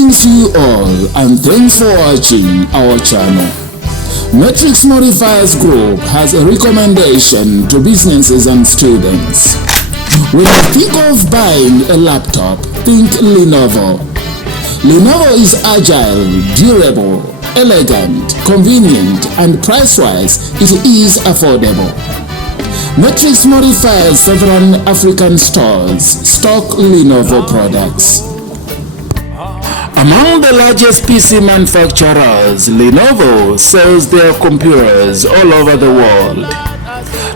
Greetings to you all and thanks for watching our channel. Matrix Modifiers Group has a recommendation to businesses and students. When you think of buying a laptop, think Lenovo. Lenovo is agile, durable, elegant, convenient, and price-wise it is affordable. Matrix Modifiers several African stores stock Lenovo products. Among the largest PC manufacturers, Lenovo sells their computers all over the world.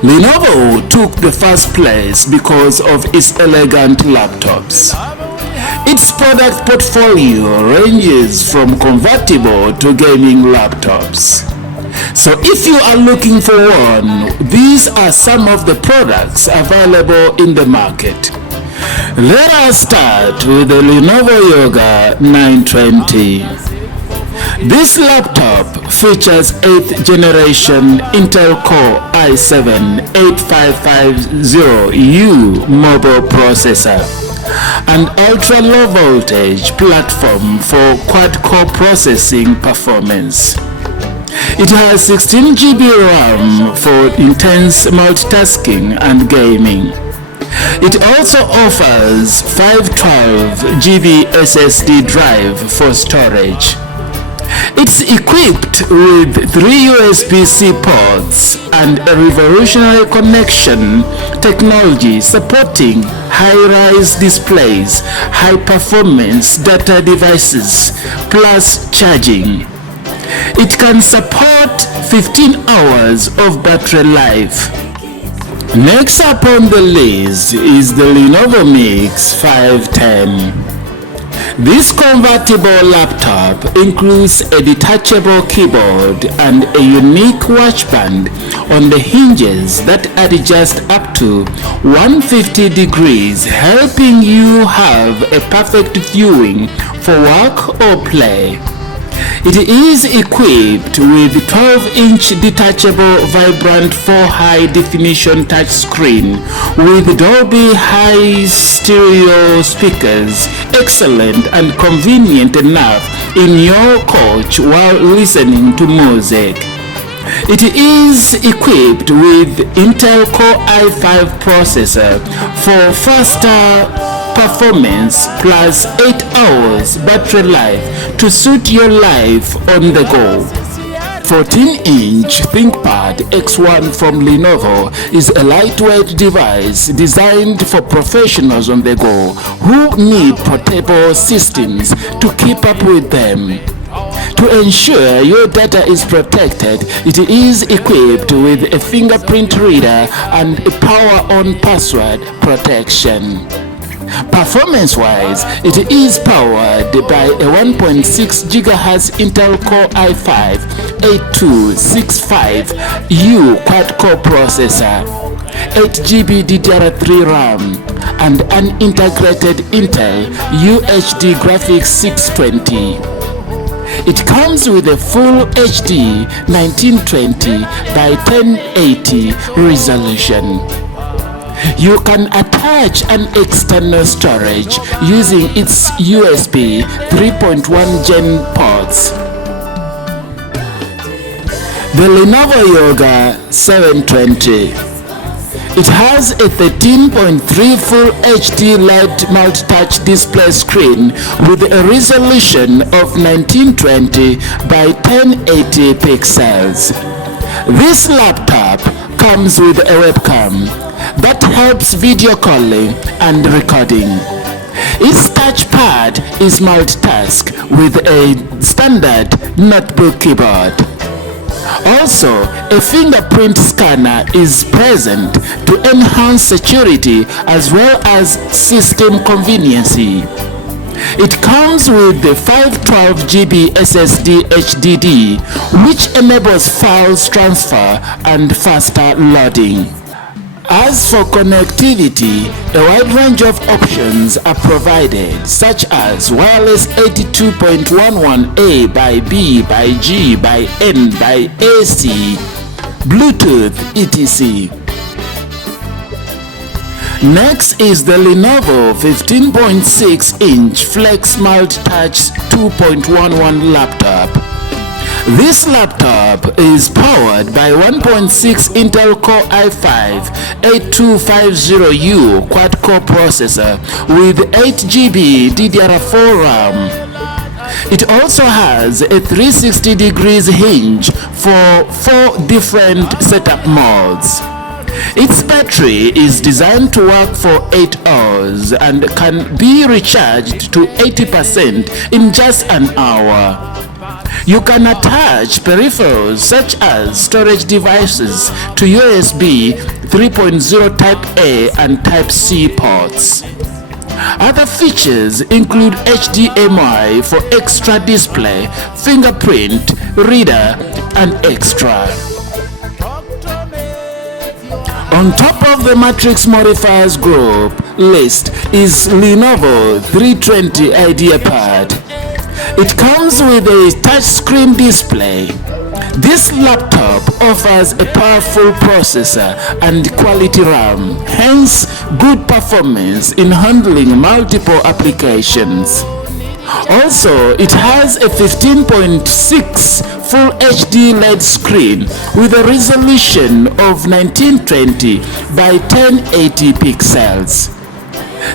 Lenovo took the first place because of its elegant laptops. Its product portfolio ranges from convertible to gaming laptops. So if you are looking for one, these are some of the products available in the market. Let us start with the Lenovo Yoga 920. This laptop features 8th generation Intel Core i7-8550U mobile processor, an ultra-low voltage platform for quad-core processing performance. It has 16 GB RAM for intense multitasking and gaming. It also offers 512 GB SSD drive for storage. It's equipped with 3 USB-C ports and a revolutionary connection technology supporting high-rise displays, high-performance data devices, plus charging. It can support 15 hours of battery life. Next up on the list is the Lenovo Mix 510. This convertible laptop includes a detachable keyboard and a unique watch band on the hinges that adjust up to 150 degrees, helping you have a perfect viewing for work or play. It is equipped with 12-inch detachable vibrant 4 high-definition touchscreen with Dolby high stereo speakers, excellent and convenient enough in your couch while listening to music. It is equipped with Intel Core i5 processor for faster performance plus 8 hours battery life to suit your life on the go. 14-inch ThinkPad X1 from Lenovo is a lightweight device designed for professionals on the go who need portable systems to keep up with them. To ensure your data is protected, it is equipped with a fingerprint reader and a power-on password protection. Performance-wise, it is powered by a 1.6 GHz Intel Core i5-8265U quad-core processor, 8 GB DDR3 RAM, and an integrated Intel UHD graphics 620. It comes with a full HD 1920 by 1080 resolution. You can attach an external storage using its USB 3.1 Gen ports. The Lenovo Yoga 720. It has a 13.3 Full HD LED multi-touch display screen with a resolution of 1920 by 1080 pixels. This laptop comes with a webcam that helps video calling and recording. Its touchpad is multitask with a standard notebook keyboard. Also, a fingerprint scanner is present to enhance security as well as system conveniency. It comes with the 512 GB SSD HDD, which enables files transfer and faster loading. As for connectivity, a wide range of options are provided, such as wireless 82.11a by B by G by N by AC, Bluetooth, etc. Next is the Lenovo 15.6-inch Flex Multi-Touch 2.11 laptop. This laptop is powered by 1.6 Intel Core i5-8250U quad-core processor with 8GB DDR4 RAM. It also has a 360 degrees hinge for 4 different setup modes. Its battery is designed to work for 8 hours and can be recharged to 80% in just an hour. You can attach peripherals such as storage devices to USB 3.0 Type A and Type C ports. Other features include HDMI for extra display, fingerprint, reader, and extra. On top of the Matrix Modifiers Group list is Lenovo 320 IdeaPad. It comes with a touchscreen display. This laptop offers a powerful processor and quality RAM, hence good performance in handling multiple applications. Also, it has a 15.6 Full HD LED screen with a resolution of 1920 by 1080 pixels.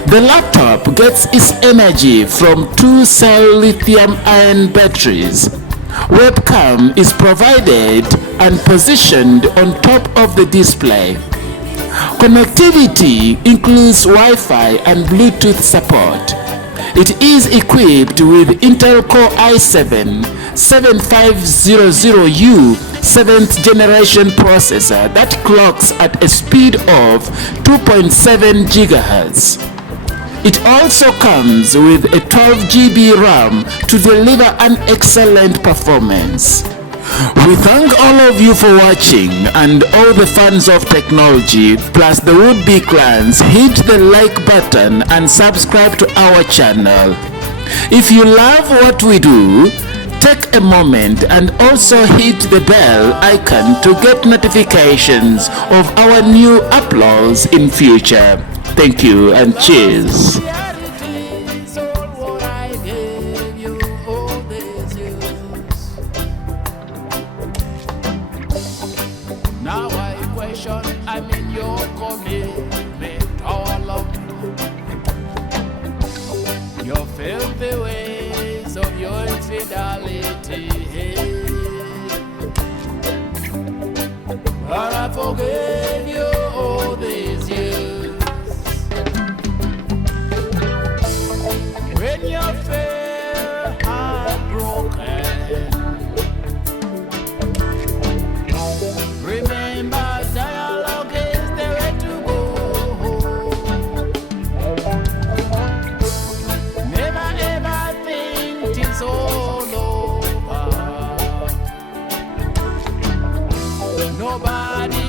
The laptop gets its energy from 2-cell lithium-ion batteries. Webcam is provided and positioned on top of the display. Connectivity includes Wi-Fi and Bluetooth support. It is equipped with Intel Core i7-7500U 7th generation processor that clocks at a speed of 2.7 GHz. It also comes with a 12GB RAM to deliver an excellent performance. We thank all of you for watching, and all the fans of technology plus the would-be clans, hit the like button and subscribe to our channel. If you love what we do, take a moment and also hit the bell icon to get notifications of our new uploads in future. Thank you and cheers. Now I question, I mean your commitment, all of your filthy ways of your infidelity. But I forgave you all these years. When your fair heart broken, remember dialogue is the way to go. Never ever think it's all over. Nobody